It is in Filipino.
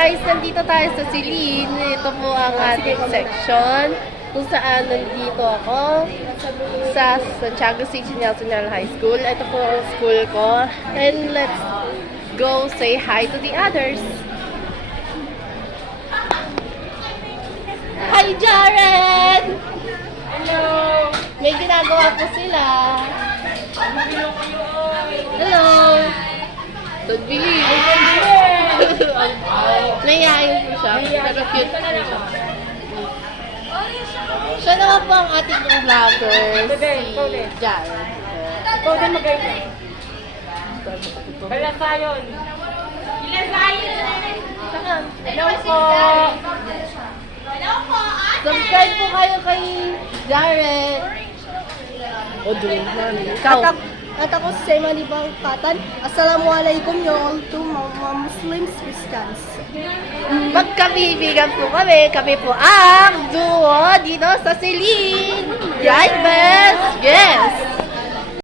guys, nandito tayo sa Silin. Ito po ang ating section kung saan nandito ako sa Santiago City National High School. Ito po ang school ko. And let's go say hi to the others. Hi, Jared! Hello! May ginagawa po sila. Hello! Don't believe. Nahihayin po siya. Pero cute po siya. Siya naman po ang ating vlogger, si Jared. Ikaw din magayon. Kaya sayon. Ilan sayon? Saan? Hello po. Subscribe po kayo kay Jared. O, doon na. Ikaw. At ako si Semani Bangkatan. Assalamualaikum yung to mga Muslims, Christians. Magkabibigan po kami. Kami po ang duo dito sa Silin. Right, best? Yes!